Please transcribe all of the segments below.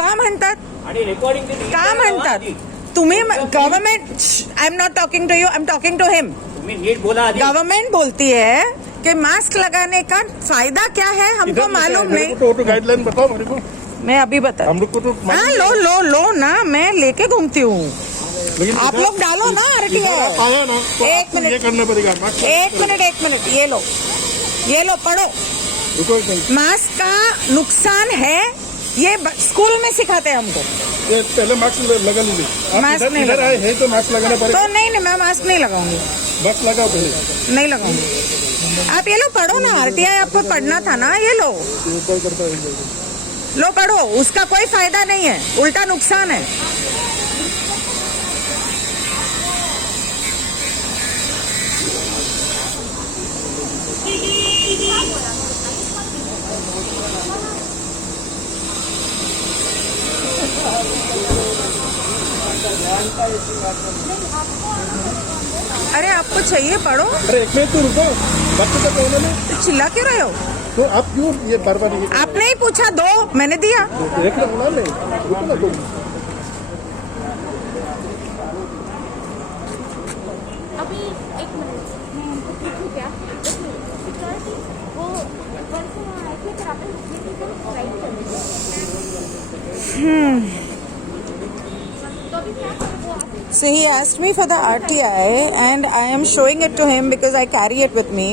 का म्हणतात आणि रेकॉर्डिंग का म्हणतात तुम्ही government I am not talking to you I am talking to him तुम्ही नीट बोला आधी गवर्नमेंट बोलती है कि मास्क लगाने का फायदा क्या है हमको मालूम नहीं तो गाइडलाइन बताओ मेरे को। मैं अभी बता हम लोग को तो हाँ लो ना मैं लेके घूमती हूँ लेकिन आप लोग डालो ना इधर आप आरटीआई आया ना तो एक आपको मिनट। ये करना पड़ेगा मास्क। एक मिनट ये लो पढ़ो रुको एक मिनट। मास्क का नुकसान है ये स्कूल में सिखाते हैं हमको ये पहले मास्क लगा लीजिए। आप मास्क इधर नहीं इधर लगा। आए हैं तो मास्क लगाना पड़ेगा। तो नहीं मैं मास्क नहीं लगाऊंगी मास्क लगाओ पहले। नहीं लगाऊंगी आप ये लो पढ़ो ना आरटीआई आपको पढ़ना था ना ये लो ऊपर करता है। लो पढ़ो उसका कोई फायदा नहीं है उल्टा नुकसान है अरे आपको चाहिए पढ़ो अरे एक मिनट तो रुको। बच्चे तक उन्होंने तो चिल्ला क्यों रहे हो तो आप क्यों ये बार बार ये आपने ही पूछा दो मैंने दिया देख लो ना मैं रुको ना तुम। अभी एक मिनट मैं उनको पूछूं क्या एक मिनट सिक्योरिटी वो ऊपर से वहाँ आए थे फिर आपने उसमें से राइट कर दिया तो अभी क्या करें वो आप So he asked me for the RTI and I am showing it to him because I carry it with me.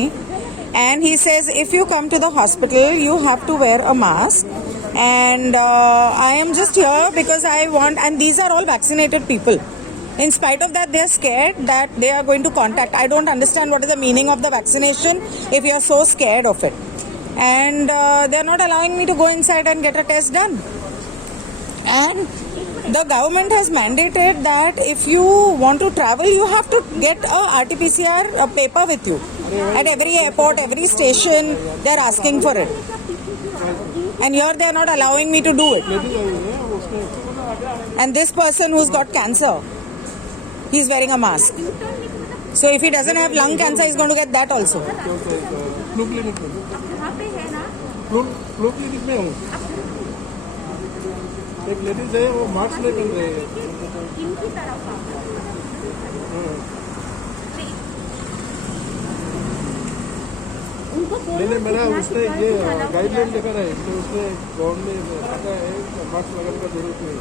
And he says if you come to the hospital, you have to wear a mask. And I am just here because I want, and these are all vaccinated people. In spite of that, they are scared that they are going to contact. I don't understand what is the meaning of the vaccination if you are so scared of it. And they are not allowing me to go inside and get a test done. And the government has mandated that if you want to travel, you have to get a RT-PCR paper with you. At every airport, every station, they are asking for it. And here they are not allowing me to do it. And this person who's got cancer, he's wearing a mask. So if he doesn't have lung cancer, he's going to get that also. Flu clinic में वहाँ पे है ना flu clinic में हूँ। एक ladies है वो मास्क नहीं पहन रही है। इनकी तरफ आप उनको बोलो नहीं मेरा कितना उसने security ये allow किया गाइडलाइन है। देखा है तो उसने गवर्नमेंट ने कहा है मास्क लगाने का जरूरत नहीं।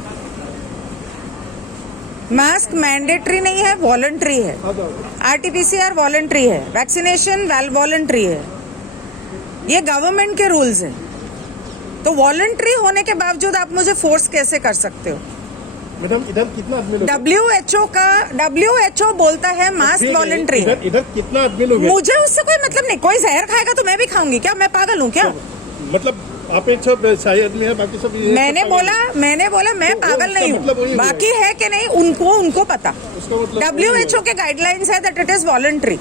मास्क मैंडेटरी नहीं है, वॉलंटरी है. आ जाओ। आरटीपीसीआर वॉलंटरी है, वैक्सीनेशन वॉलंटरी है. ये गवर्नमेंट के रूल्स हैं. तो वॉलंटरी होने के बावजूद आप मुझे फोर्स कैसे कर सकते हो? मैडम इधर कितना आदमी लोग WHO बोलता है मास्क वॉलंटरी है. इधर कितना आदमी लोग हैं? मुझे उससे कोई मतलब नहीं. कोई जहर खाएगा तो मैं भी खाऊंगी क्या? मैं पागल हूँ क्या? मतलब आप एक सब शाही आदमी है बाकी सब ये मैंने सब पागल बोला मैं तो पागल उसका नहीं मतलब वही हूँ. हुआ। बाकी है कि नहीं उनको पता. है। उसका मतलब वही WHO के गाइडलाइंस है that it is voluntary.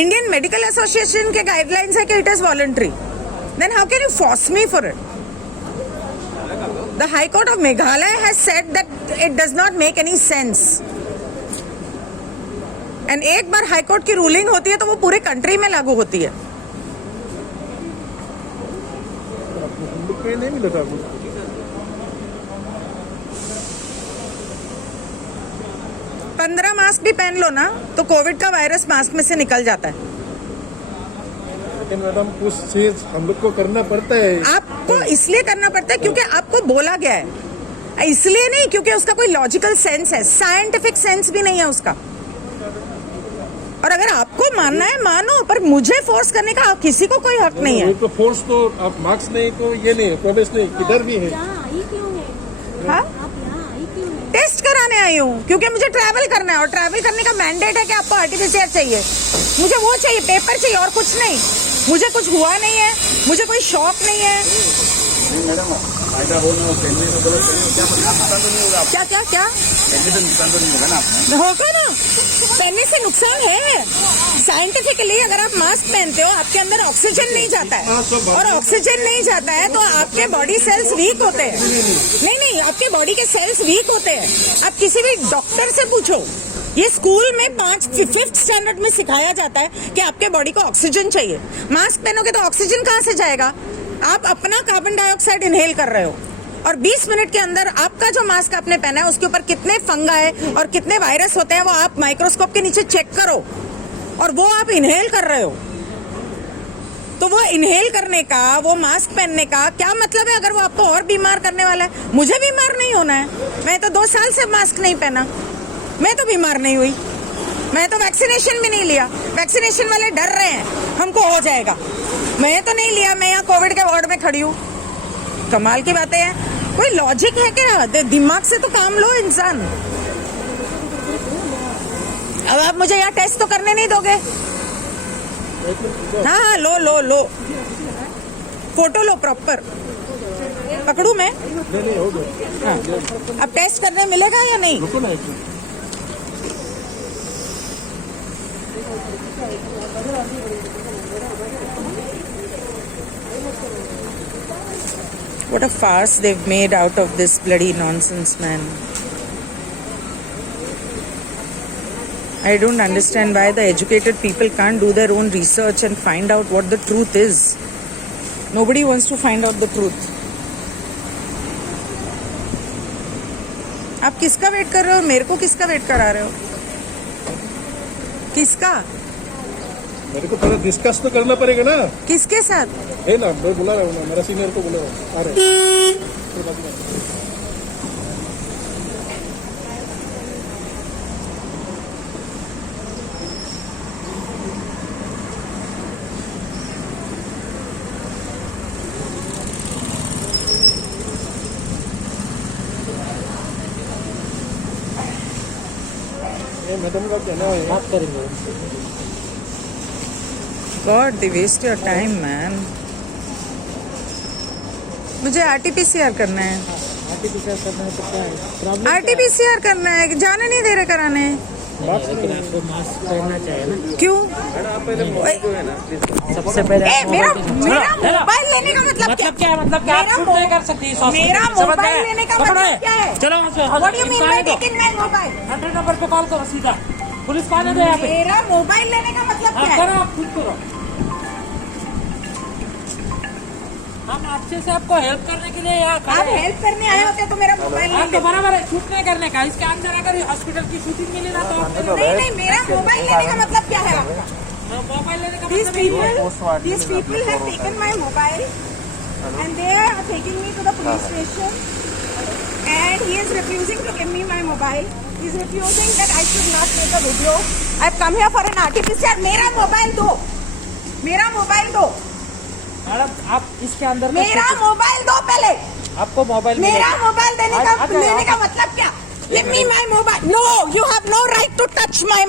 Indian Medical Association के गाइडलाइंस है कि it is voluntary. Then how can you force me for it? The High Court of Meghalaya has said that it does not make any sense. And एक बार high court की ruling होती है तो वो पूरे कंट्री में लागू होती है. हम लोग कहीं नहीं मिला था कुछ। 15 मास्क भी पहन लो ना तो कोविड का वायरस मास्क में से निकल जाता है. लेकिन मैडम कुछ चीज हम लोग को करना पड़ता है। आपको इसलिए करना पड़ता है क्योंकि आपको बोला गया है. इसलिए नहीं क्योंकि उसका कोई लॉजिकल सेंस है. साइंटिफिक सेंस भी नहीं है उसका. और अगर आपको मानना है मानो, पर मुझे फोर्स करने का किसी को कोई हक नहीं है. तो फोर्स तो आप मार्क्स नहीं तो ये नहीं प्रवेश नहीं किधर भी है। यहाँ आई क्यों है हाँ? आप यहाँ आई क्यों है टेस्ट कराने आई हूँ क्योंकि मुझे ट्रैवल करना है और ट्रैवल करने का मैंडेट है कि आपको आरटीपीसीआर चाहिए. मुझे वो चाहिए, पेपर चाहिए और कुछ नहीं. मुझे कुछ हुआ नहीं है, मुझे कोई शौक नहीं है. मैडम फायदा होने और पहनने में गलत क्या नुकसान तो नहीं होगा? क्या क्या क्या पहनने से नुकसान तो नहीं होगा ना आपका? होगा ना. पहनने से नुकसान है. साइंटिफिकली अगर आप मास्क पहनते हो आपके अंदर ऑक्सीजन नहीं जाता है और ऑक्सीजन नहीं जाता है तो आपके बॉडी सेल्स वीक होते हैं. नहीं आपके बॉडी के सेल्स वीक होते हैं. आप किसी भी डॉक्टर से पूछो. ये स्कूल में 5th स्टैंडर्ड में सिखाया जाता है कि आपके बॉडी को ऑक्सीजन चाहिए. मास्क पहनोगे तो ऑक्सीजन कहाँ से जाएगा? आप अपना कार्बन डाइऑक्साइड इनहेल कर रहे हो और 20 मिनट के अंदर आपका जो मास्क आपने पहना है उसके ऊपर कितने फंगाई और कितने वायरस होते हैं वो आप माइक्रोस्कोप के नीचे चेक करो, और वो आप इनहेल कर रहे हो। तो वो इनहेल करने का, वो मास्क पहनने का क्या मतलब है अगर वो आपको और बीमार करने वाला है? मुझे बीमार नहीं होना है, मैं तो 2 साल से मास्क नहीं पहना, मैं तो बीमार नहीं हुई, मैं तो वैक्सीनेशन भी नहीं लिया। वैक्सीनेशन वाले डर रहे हैं हमको हो जाएगा, मैं तो नहीं लिया, मैं यहाँ कोविड के वार्ड में खड़ी हूँ। कमाल की बातें हैं, कोई लॉजिक है क्या? दिमाग से तो काम लो इंसान। अब आप मुझे यहाँ टेस्ट तो करने नहीं दोगे? हाँ, लो फोटो लो प्रॉपर, पकड़ू मैं? नहीं हो गया। हाँ, अब टेस्ट करने मिलेगा या नहीं? रुको ना एक minute. What a farce they've made out of this bloody nonsense, man. I don't understand why the educated people can't do their own research and find out what the truth is. Nobody wants to find out the truth. आप किसका wait कर रहे हो? मेरे को किसका wait करा रहे हो? किसका? मेरे को थोड़ा डिस्कस तो करना पड़ेगा ना। किसके साथ? है ना, मैं बुला रहा हूँ ना, मेरा सीनियर को बुला रहा हूँ, आ रहे। मैडम का कहना है बात करेंगे। God, they waste your time, man. मुझे RT-PCR करना है। आर्टिफिशियल करना है तो क्या है प्रॉब्लम? RT-PCR करना है, जाने नहीं दे रहे कराने। लेकिन आपको मास्क पहनना चाहिए ना। क्यों? सबसे पहले मेरा मोबाइल लेने का मतलब क्या है? मतलब क्या आप शूट नहीं कर सकती? मेरा मोबाइल लेने का मतलब क्या है? चलो What do you mean by taking my mobile? 100 number पे कॉल करो सीधा, पुलिस को आने दो यहाँ पे। मेरा मोबाइल लेने का मतलब क्या आप है? करो, आप खुद करो। हम अच्छे से आपको हेल्प करने के लिए यहाँ आप खड़े हैं। हेल्प करने आए होते तो मेरा मोबाइल आप नहीं तो लेते। बराबर है, शूट नहीं करने का। इसके अंदर अगर हॉस्पिटल की शूटिंग मिली ना तो आप नहीं, मेरा मोबाइल लेने का मतलब क्या है आपका? मोबाइल लेने का These मतलब यही है। people have taken my mobile and they are taking me to the police station and he is refusing to give me my mobile. He is refusing that I should not make a video. I have come here for an RT-PCR. मेरा mobile दो, मेरा mobile दो, madam आप इसके अंदर मेरा mobile दो पहले। आपको मोबाइल मेरा मोबाइल आ जाओ, लेने का मतलब क्या? Give me my mobile. No, you have no right to touch my mobile.